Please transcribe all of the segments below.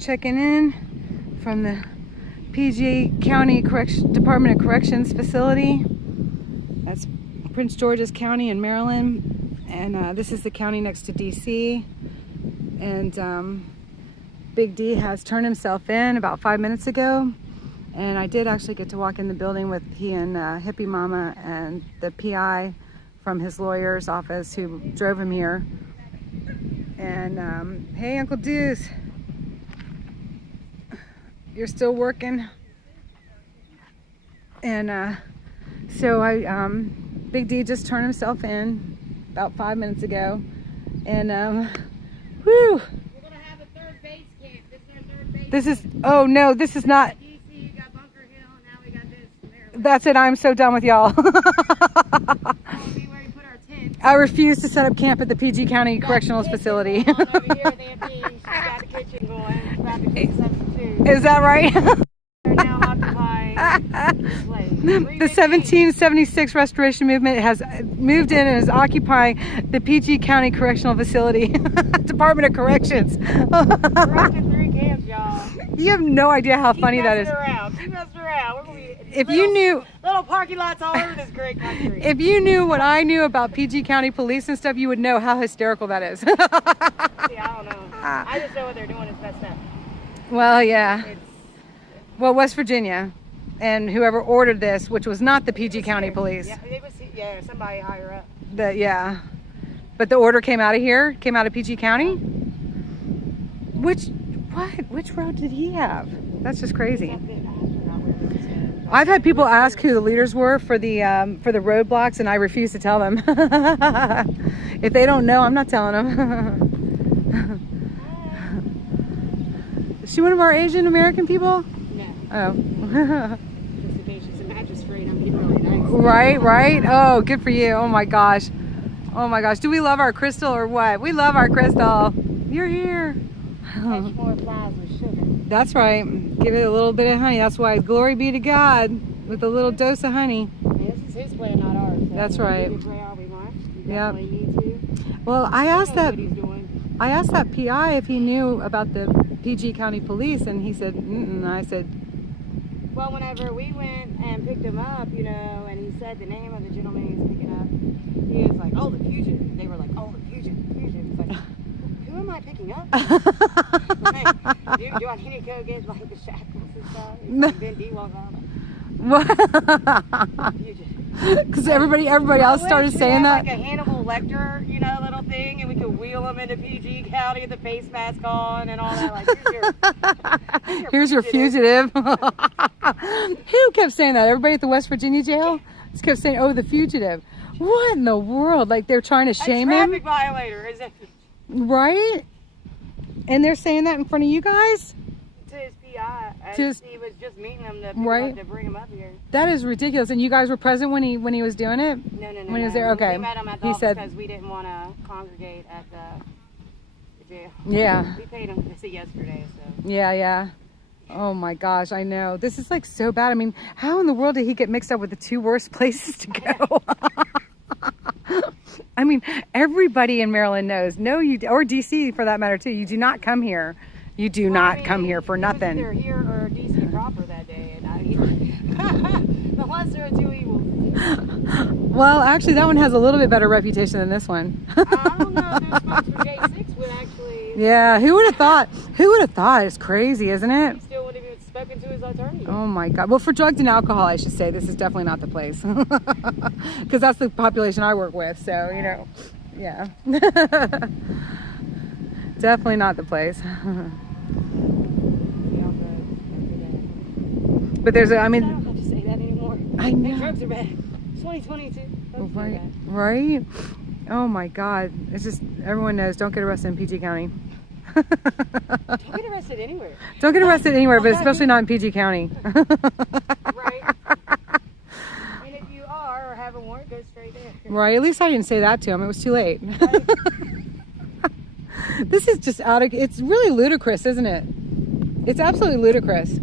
checking in from the PG County Department of Corrections facility. That's Prince George's County in Maryland, and this is the county next to DC. And Big D has turned himself in about 5 minutes ago, and I did actually get to walk in the building with he and Hippie Mama and the PI from his lawyer's office who drove him here. And hey, Uncle Deuce, you're still working. And so Big D just turned himself in about 5 minutes ago, and whew. We're gonna have a third base camp. This is our third base. This is, oh no, this is not. DC, you got Bunker Hill, and now we got this. That's it. I'm so done with y'all. I refuse to set up camp at the PG County Correctional Facility. Over here, she's got the kitchen going. About to cook something too. Is that right? They're now occupying this place. The 1776 Restoration Movement has moved in and is occupying the PG County Correctional Facility, Department of Corrections. We're up to 3 camps, y'all. You have no idea how funny that is. Keep messing around. We're gonna be if you knew little parking lots all over this great country. If you knew what I knew about PG County police and stuff, you would know how hysterical that is. See, I don't know. I just know what they're doing is messed up. Well, yeah. Well, West Virginia, and whoever ordered this, which was not the PG County police. Yeah, it was, yeah, somebody higher up. Yeah. But the order came out of here, came out of PG County. Which road did he have? That's just crazy. I've had people ask who the leaders were for the roadblocks, and I refuse to tell them. If they don't know, I'm not telling them. Is she one of our Asian American people? No. Oh. Just in case she's a mattress free, I'm being really nice. Right. Oh, good for you. Oh my gosh. Do we love our crystal or what? We love our crystal. You're here. Catch more flies with sugar. That's right. Give it a little bit of honey. That's why glory be to God with a little dose of honey. This is his plan, not ours. So that's right. Yep. Well, I asked that PI if he knew about the PG County Police, and he said, mm-mm. I said, well, whenever we went and picked him up, you know, and he said the name of the gentleman he was picking up, he was like, oh, the fugitive. They were like, oh, the fugitive. It's like, who am I picking up? Like, do I need to go get like the shackles and stuff? Like, Ben D walks out. Because everybody else started saying that. Like a Hannibal Lecter, you know, little thing, and we could wheel him into PG County with the face mask on and all that. Like, here's your fugitive. Who kept saying that? Everybody at the West Virginia jail just kept saying, "Oh, the fugitive." What in the world? Like they're trying to shame him. A traffic violator, is it? Right? And they're saying that in front of you guys? To his PI. He was just meeting him to bring him up here. That is ridiculous. And you guys were present when he was doing it? No. When he was there? Okay. We met him at the office because we didn't want to congregate at the jail. Yeah. We paid him to see yesterday, so. Yeah. Oh my gosh, I know. This is like so bad. I mean, how in the world did he get mixed up with the 2 worst places to go? I mean, everybody in Maryland knows. No, or DC for that matter too. You do not come here. You do not come here for nothing. Either here or DC proper that day, and the lesser of 2 evils. Well, actually, that one has a little bit better reputation than this one. I don't know. Those folks from J6 would actually. Yeah, who would have thought? Who would have thought? It's crazy, isn't it? He still wouldn't have even spoken to his attorney. Oh my God. Well, for drugs and alcohol, I should say, this is definitely not the place. Because that's the population I work with. So, you know, yeah. Definitely not the place. But there's I mean. I don't have to say that anymore. I know. Drugs are bad. 2022. Right? Oh my God. It's just, everyone knows, don't get arrested in PG County. Don't get arrested anywhere. Don't get arrested anywhere, but especially not in PG County. Right. And if you are or have a warrant, go straight there. Right. At least I didn't say that to him. It was too late. Right. This is just it's really ludicrous, isn't it? It's absolutely ludicrous.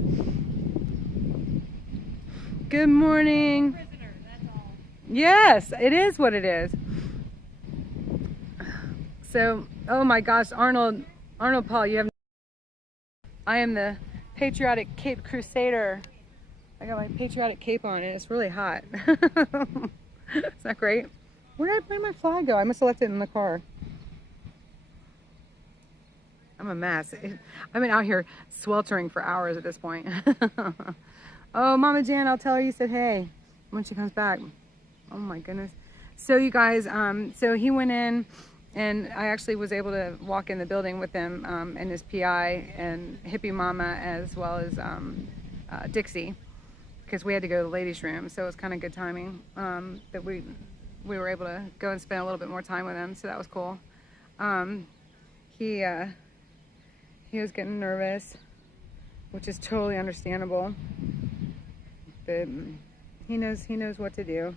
Good morning. Prisoner, that's all. Yes, it is what it is. So, oh my gosh, Arnold Paul, you have. I am the patriotic Cape Crusader. I got my patriotic cape on and it's really hot. Isn't that great? Where did my flag go? I must have left it in the car. I'm a mess. I've been out here sweltering for hours at this point. Oh, Mama Jan, I'll tell her you said hey when she comes back. Oh my goodness. So you guys, so he went in and I actually was able to walk in the building with him and his PI and Hippie Mama as well as Dixie, because we had to go to the ladies' room. So it was kind of good timing that we were able to go and spend a little bit more time with him. So that was cool. He was getting nervous, which is totally understandable. But he knows what to do.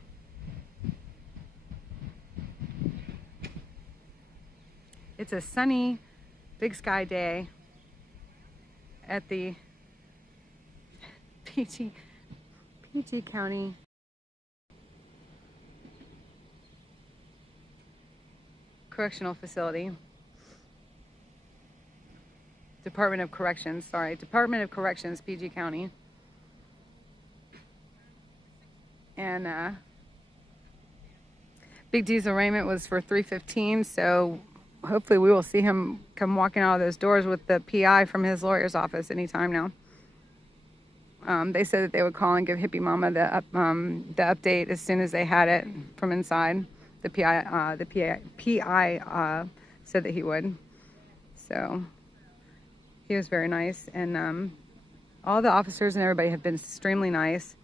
It's a sunny, big sky day at the PG County Correctional Facility. Department of Corrections, sorry. Department of Corrections, PG County. And Big D's arraignment was for 3:15, so hopefully we will see him come walking out of those doors with the PI from his lawyer's office anytime now. They said that they would call and give Hippie Mama the update as soon as they had it from inside. The PI said that he would. So he was very nice, and all the officers and everybody have been extremely nice.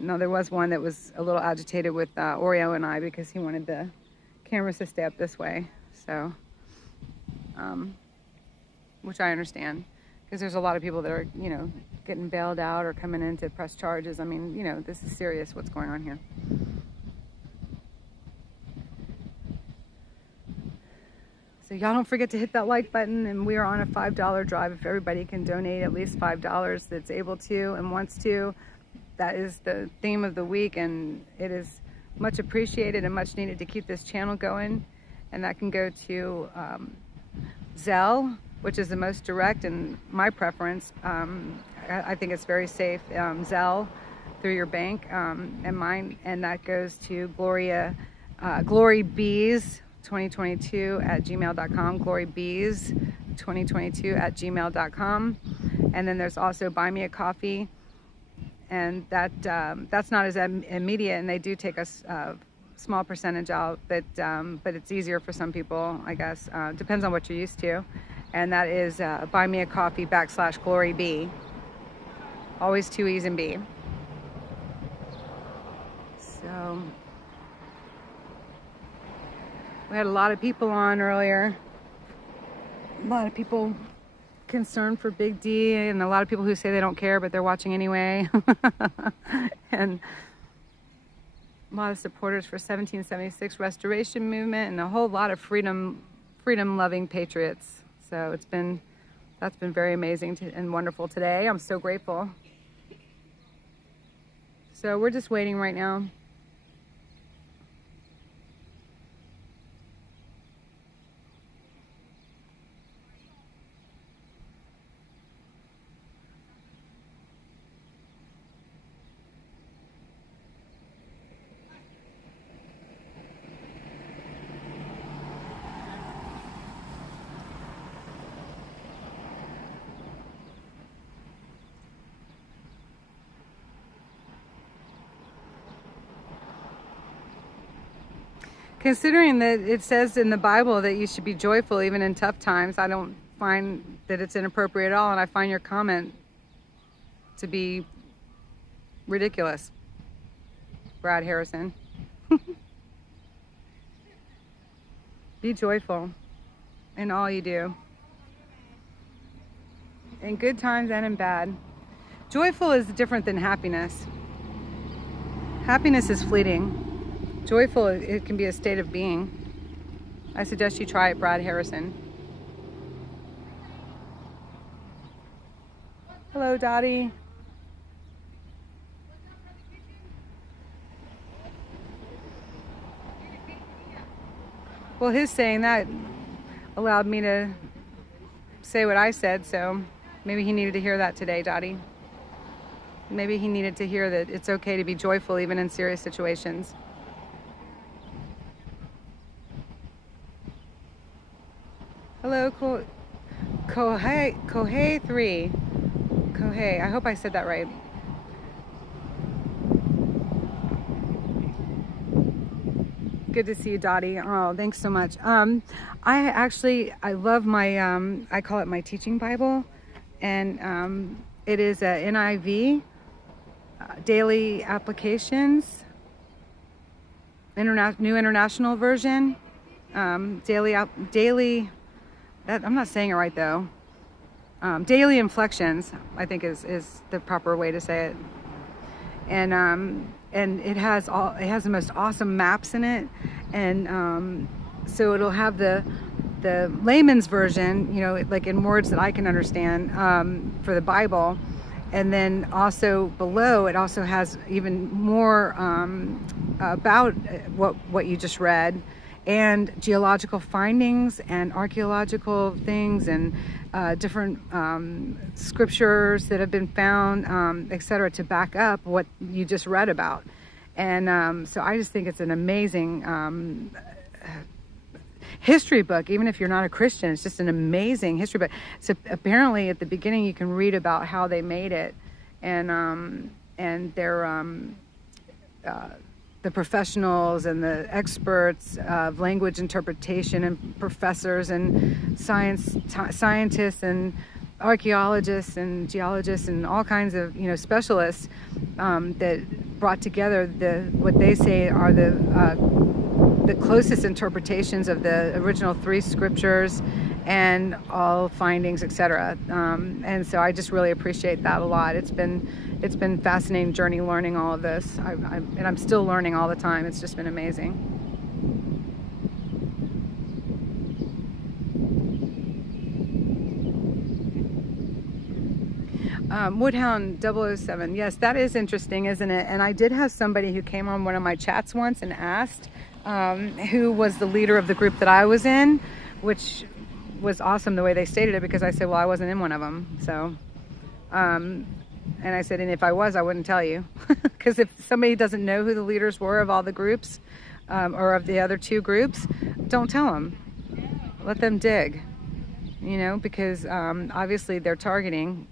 No, there was one that was a little agitated with Oreo and I because he wanted the cameras to stay up this way. So, which I understand, because there's a lot of people that are, you know, getting bailed out or coming in to press charges. I mean, you know, this is serious what's going on here. So y'all don't forget to hit that like button, and we are on a $5 drive. If everybody can donate at least $5 that's able to and wants to, that is the theme of the week, and it is much appreciated and much needed to keep this channel going. And that can go to Zelle, which is the most direct and my preference. I think it's very safe. Zelle through your bank and mine, and that goes to glorybees 2022 at gmail.com, glorybees2022 at gmail.com. And then there's also Buy Me a Coffee, and that's not as immediate, and they do take a small percentage out, but it's easier for some people, I guess. Depends on what you're used to. And that is Buy Me a Coffee /GloryB. Always 2 E's and B. So we had a lot of people on earlier. A lot of people concerned for Big D, and a lot of people who say they don't care, but they're watching anyway. And a lot of supporters for 1776 restoration movement, and a whole lot of freedom-loving patriots. So that's been very amazing and wonderful today. I'm so grateful. So we're just waiting right now. Considering that it says in the Bible that you should be joyful even in tough times, I don't find that it's inappropriate at all, and I find your comment to be ridiculous, Brad Harrison. Be joyful in all you do, in good times and in bad. Joyful is different than happiness. Happiness is fleeting. Joyful, it can be a state of being. I suggest you try it, Brad Harrison. Hello, Dottie. Well, his saying that allowed me to say what I said, so Maybe he needed to hear that today, Dottie. Maybe he needed to hear that it's okay to be joyful even in serious situations. Hello, Kohei 3. Kohei, I hope I said that right. Good to see you, Dottie. Oh, thanks so much. I love my, I call it my teaching Bible, and it is a NIV, daily applications, New International Version, daily. I'm not saying it right though. Daily inflections, I think is the proper way to say it. And it has the most awesome maps in it, and so it'll have the layman's version, you know, like in words that I can understand, for the Bible. And then also below, it also has even more about what you just read, and geological findings and archaeological things, and different scriptures that have been found, etc., to back up what you just read about. And so I just think it's an amazing history book. Even if you're not a Christian, it's just an amazing history book. So apparently at the beginning you can read about how they made it, and their the professionals and the experts of language interpretation, and professors and scientists and archaeologists and geologists and all kinds of, you know, specialists that brought together what they say are the closest interpretations of the original 3 scriptures and all findings, etc. And so I just really appreciate that a lot. It's been a fascinating journey learning all of this, and I'm still learning all the time. It's just been amazing. Woodhound 007. Yes, that is interesting, isn't it? And I did have somebody who came on one of my chats once and asked who was the leader of the group that I was in, which was awesome the way they stated it, because I said, well, I wasn't in one of them. So, and I said, and if I was, I wouldn't tell you. Because if somebody doesn't know who the leaders were of all the groups, or of the other 2 groups, don't tell them. Let them dig, you know, because obviously they're targeting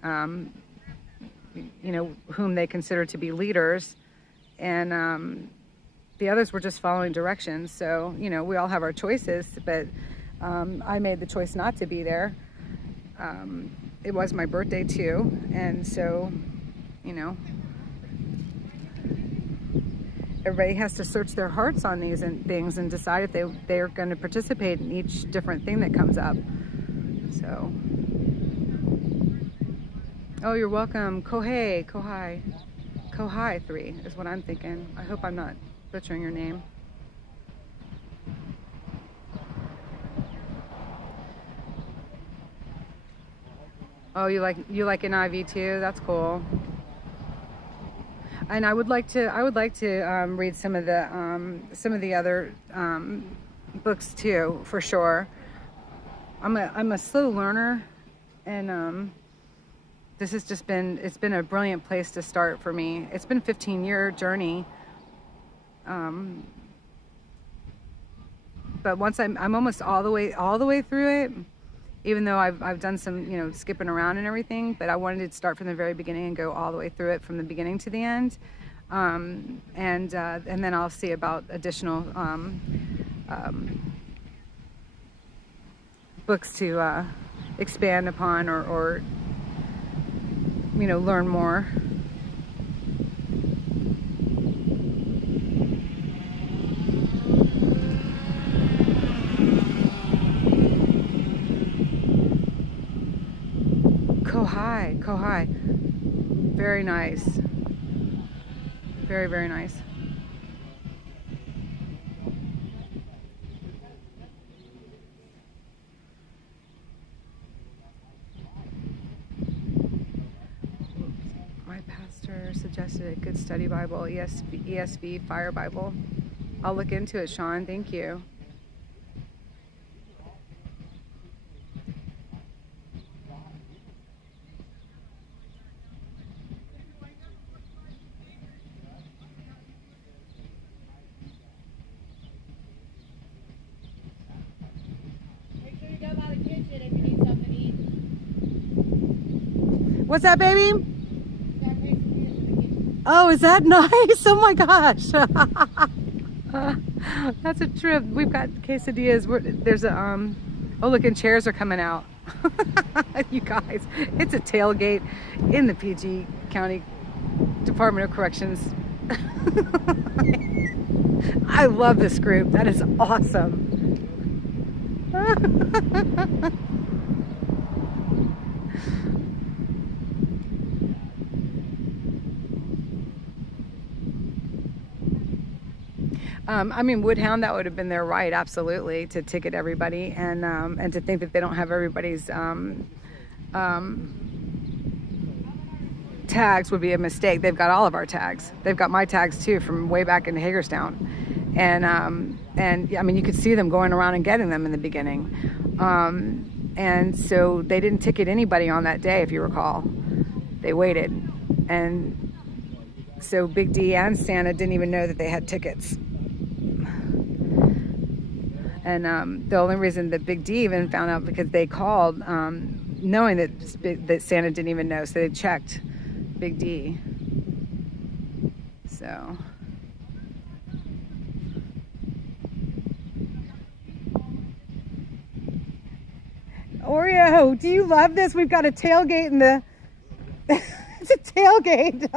you know, whom they consider to be leaders, and the others were just following directions. So, you know, we all have our choices, but I made the choice not to be there. It was my birthday too, and so, you know, everybody has to search their hearts on these things and decide if they're going to participate in each different thing that comes up. So, oh, you're welcome. Kohei 3 is what I'm thinking. I hope I'm not butchering your name. Oh, you like NIV too? That's cool. And I would like to read some of the other books too, for sure. I'm a slow learner, and this has just been a brilliant place to start for me. It's been a 15-year journey, but once I'm almost all the way through it, even though I've done some, you know, skipping around and everything, but I wanted to start from the very beginning and go all the way through it from the beginning to the end, and then I'll see about additional books to expand upon, or you know, learn more. Kohai. Very nice. Very, very nice. My pastor suggested a good study Bible, ESV Fire Bible. I'll look into it, Sean. Thank you. What's that, baby? Oh, is that nice? Oh my gosh. That's a trip. We've got quesadillas. There's a, oh look, and chairs are coming out. You guys, it's a tailgate in the PG County Department of Corrections. I love this group. That is awesome. I mean, Woodhound, that would have been their right, absolutely, to ticket everybody, and to think that they don't have everybody's tags would be a mistake. They've got all of our tags. They've got my tags too from way back in Hagerstown, and I mean, you could see them going around and getting them in the beginning, and so they didn't ticket anybody on that day, if you recall. They waited, and so Big D and Santa didn't even know that they had tickets. And the only reason that Big D even found out because they called, knowing that Santa didn't even know, so they checked Big D. So. Oreo, do you love this? We've got a tailgate in the. It's a tailgate.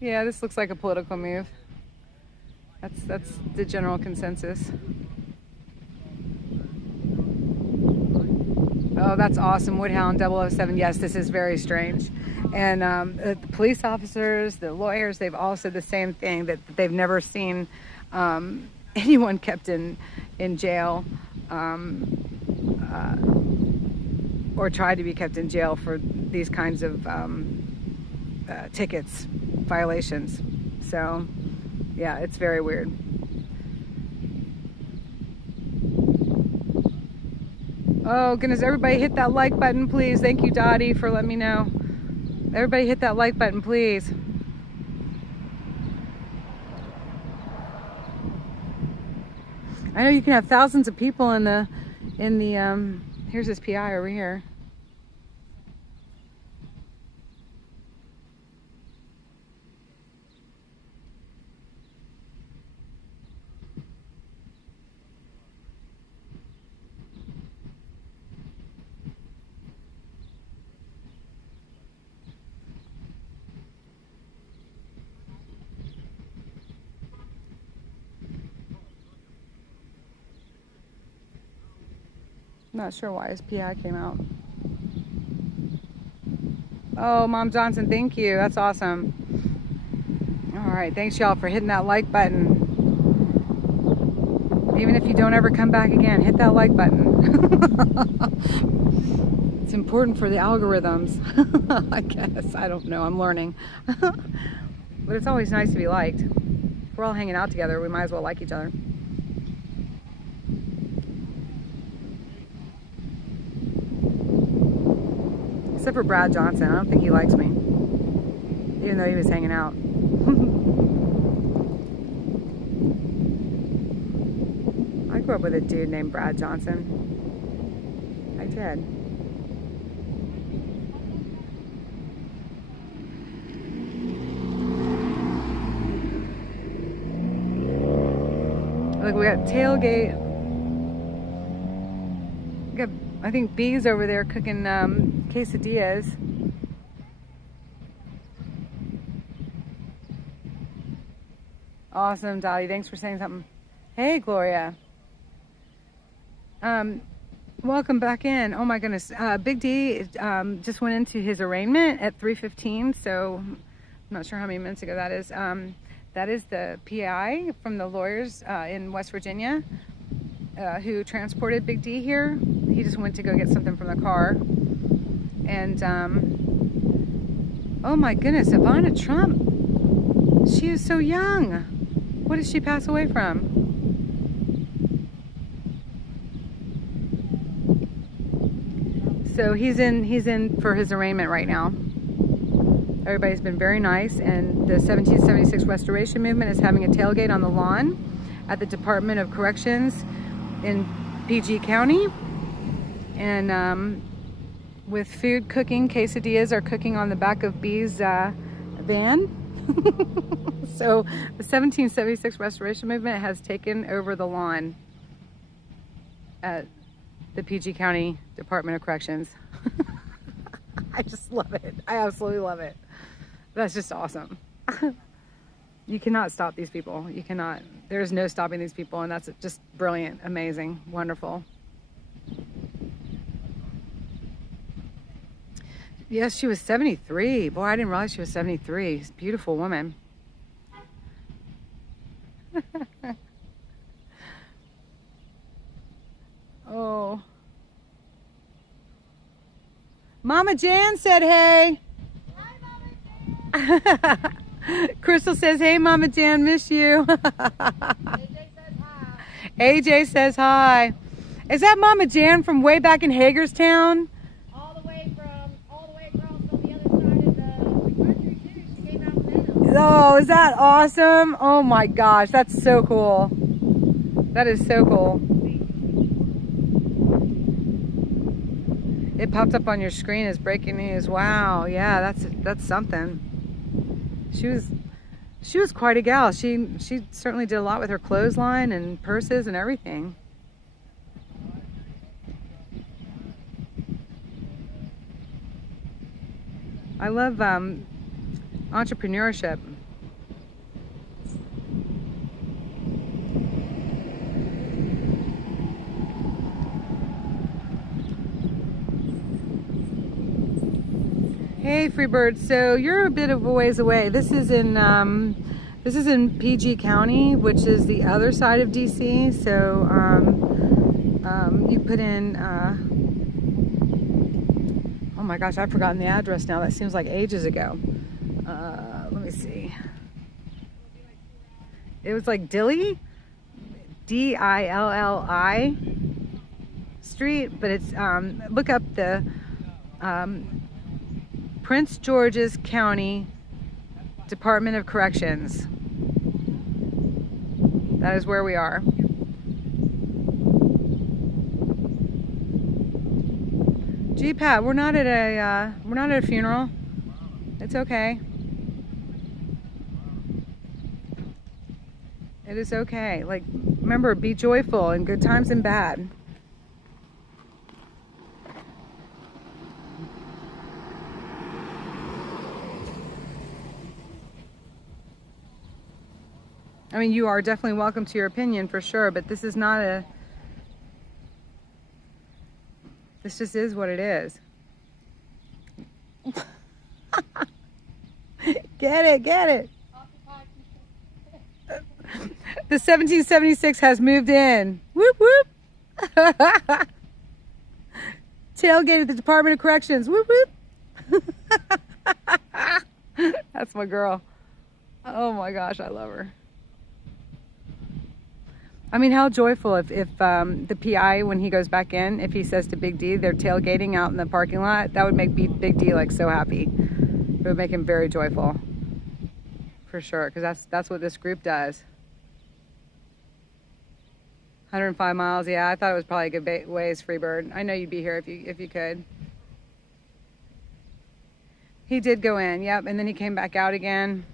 Yeah, this looks like a political move. That's the general consensus. Oh, that's awesome. Woodhound 007. Yes, this is very strange. And the police officers, the lawyers, they've all said the same thing, that they've never seen anyone kept in jail or tried to be kept in jail for these kinds of tickets, violations. So, yeah, it's very weird. Oh goodness, everybody hit that like button, please. Thank you, Dottie, for letting me know. Everybody hit that like button, please. I know you can have thousands of people in the here's this PI over here. Not sure why his PI came out. Oh, Mom Johnson, thank you. That's awesome. All right, thanks y'all for hitting that like button. Even if you don't ever come back again, hit that like button. It's important for the algorithms, I guess. I don't know, I'm learning. But it's always nice to be liked. If we're all hanging out together, we might as well like each other. Except for Brad Johnson. I don't think he likes me. Even though he was hanging out. I grew up with a dude named Brad Johnson. I did. Look, we got tailgate. We got, I think, B's over there cooking quesadillas. Awesome, Dolly. Thanks for saying something. Hey, Gloria. Welcome back in. Oh my goodness. Big D just went into his arraignment at 3:15, so I'm not sure how many minutes ago that is. That is the PI from the lawyers in West Virginia who transported Big D here. He just went to go get something from the car. And, oh my goodness, Ivana Trump She is so young. What did she pass away from? So he's in for his arraignment right now. Everybody's been very nice, and the 1776 Restoration Movement is having a tailgate on the lawn at the Department of Corrections in PG County. And with food cooking, quesadillas are cooking on the back of B's van. So the 1776 Restoration Movement has taken over the lawn at the PG County Department of Corrections. I just love it. I absolutely love it. That's just awesome. You cannot stop these people. You cannot. There's no stopping these people, and that's just brilliant, amazing, wonderful. Yes, she was 73. Boy, I didn't realize she was 73. She's a beautiful woman. Oh. Mama Jan said hey. Hi, Mama Jan. Crystal says, hey, Mama Jan, miss you. AJ says hi. AJ says hi. Is that Mama Jan from way back in Hagerstown? All the way across on the other side of the country too. She came out with them. Oh, is that awesome? Oh my gosh, that's so cool. That is so cool. It popped up on your screen as breaking news. Wow, yeah, that's something. She was quite a gal. She certainly did a lot with her clothesline and purses and everything. I love entrepreneurship. Hey, Freebird. So you're a bit of a ways away. This is in PG County, which is the other side of DC. So you put in. Oh my gosh, I've forgotten the address now. That seems like ages ago. Let me see. It was like Dilly, Dilli Street, but it's look up the Prince George's County Department of Corrections. That is where we are. Gee, Pat, we're not at a funeral. It's okay. It is okay. Like, remember, be joyful in good times and bad. I mean, you are definitely welcome to your opinion for sure, but this is not a... This just is what it is. Get it, get it. The 1776 has moved in. Whoop, whoop. Tailgate at the Department of Corrections. Whoop, whoop. That's my girl. Oh my gosh, I love her. I mean, how joyful if the PI, when he goes back in, if he says to Big D, they're tailgating out in the parking lot, that would make Big D like so happy. It would make him very joyful. For sure, because that's what this group does. 105 miles, yeah, I thought it was probably a good ways, Freebird. I know you'd be here if you could. He did go in, yep, and then he came back out again.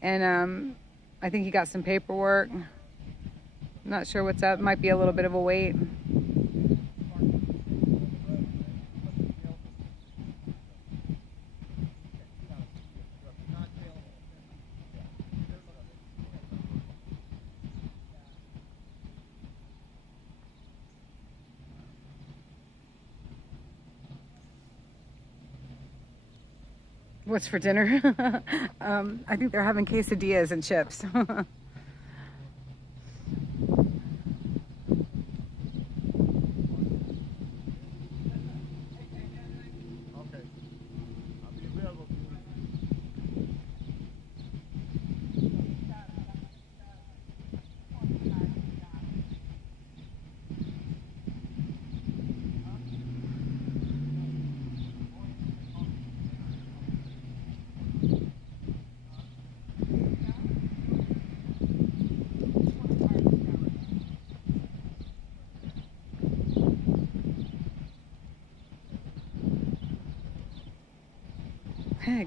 And I think he got some paperwork. Not sure what's up. Might be a little bit of a wait. What's for dinner? I think they're having quesadillas and chips.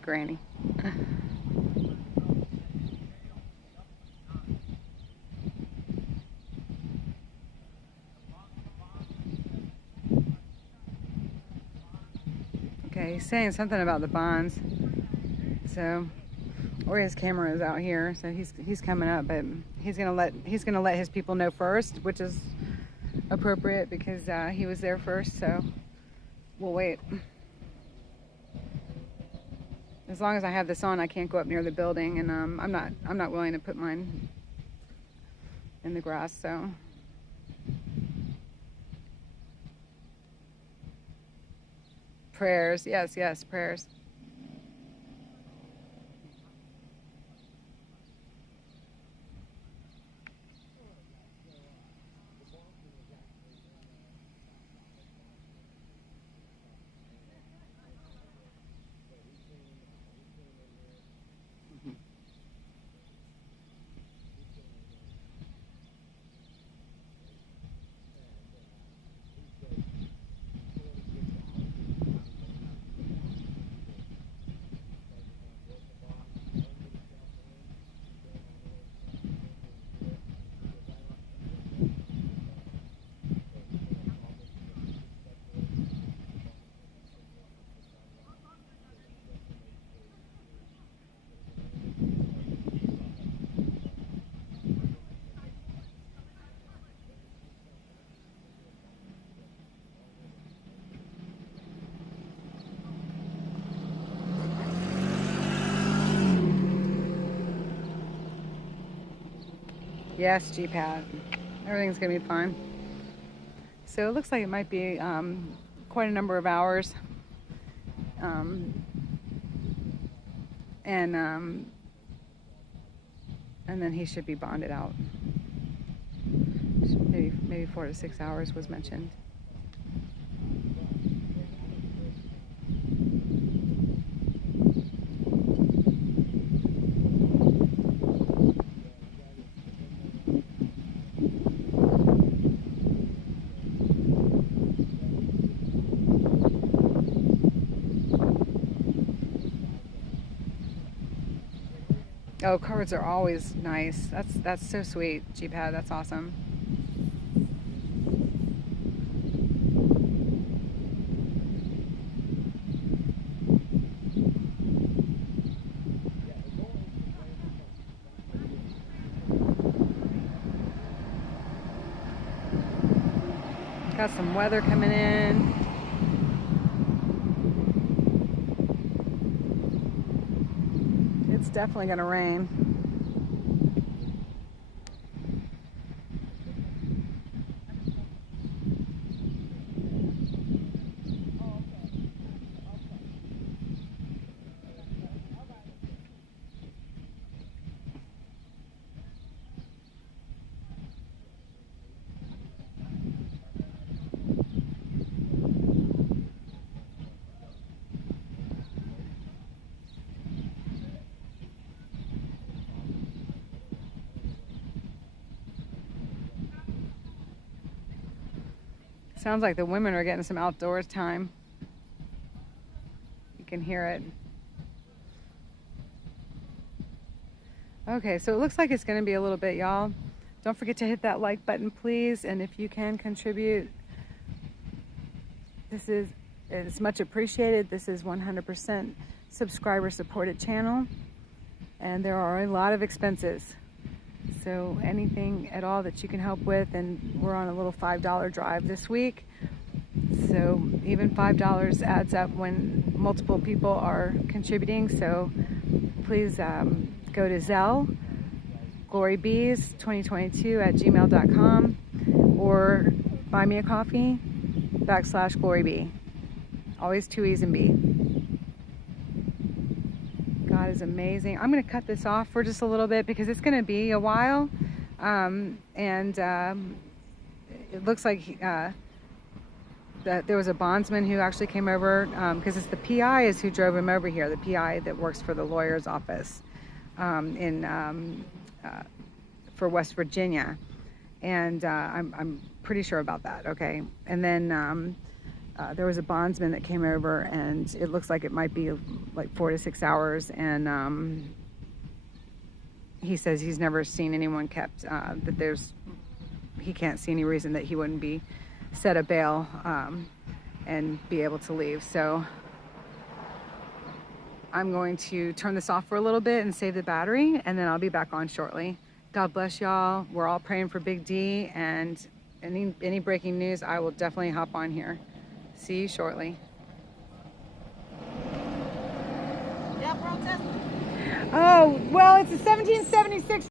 Granny. Okay, he's saying something about the bonds. So, or his camera is out here, so he's coming up, but he's gonna let his people know first, which is appropriate because he was there first. So we'll wait. As long as I have this on, I can't go up near the building, and I'm not willing to put mine in the grass. So. Prayers, yes, yes, prayers. Yes, G-Pad. Everything's gonna be fine. So it looks like it might be quite a number of hours. And then he should be bonded out. Maybe 4 to 6 hours was mentioned. Oh, cards are always nice. That's so sweet, G-Pad. That's awesome. Got some weather coming in. It's definitely gonna rain. Sounds like the women are getting some outdoors time. You can hear it. Okay, so it looks like it's going to be a little bit, y'all. Don't forget to hit that like button, please. And if you can contribute, it's much appreciated. This is 100% subscriber supported channel. And there are a lot of expenses. So anything at all that you can help with, and we're on a little $5 drive this week. So even $5 adds up when multiple people are contributing. So please go to Zelle, glorybees2022@gmail.com, or buy me a coffee /glorybee. Always 2 E's and B. God is amazing. I'm going to cut this off for just a little bit because it's going to be a while. It looks like that there was a bondsman who actually came over because it's the PI is who drove him over here, the PI that works for the lawyer's office for West Virginia. And I'm pretty sure about that, okay? And then there was a bondsman that came over, and it looks like it might be like 4 to 6 hours. And he says he's never seen anyone kept, that he can't see any reason that he wouldn't be set a bail and be able to leave. So I'm going to turn this off for a little bit and save the battery, and then I'll be back on shortly. God bless y'all. We're all praying for Big D, and any breaking news, I will definitely hop on here. See you shortly. Yeah, protesting. Oh, well, it's a 1776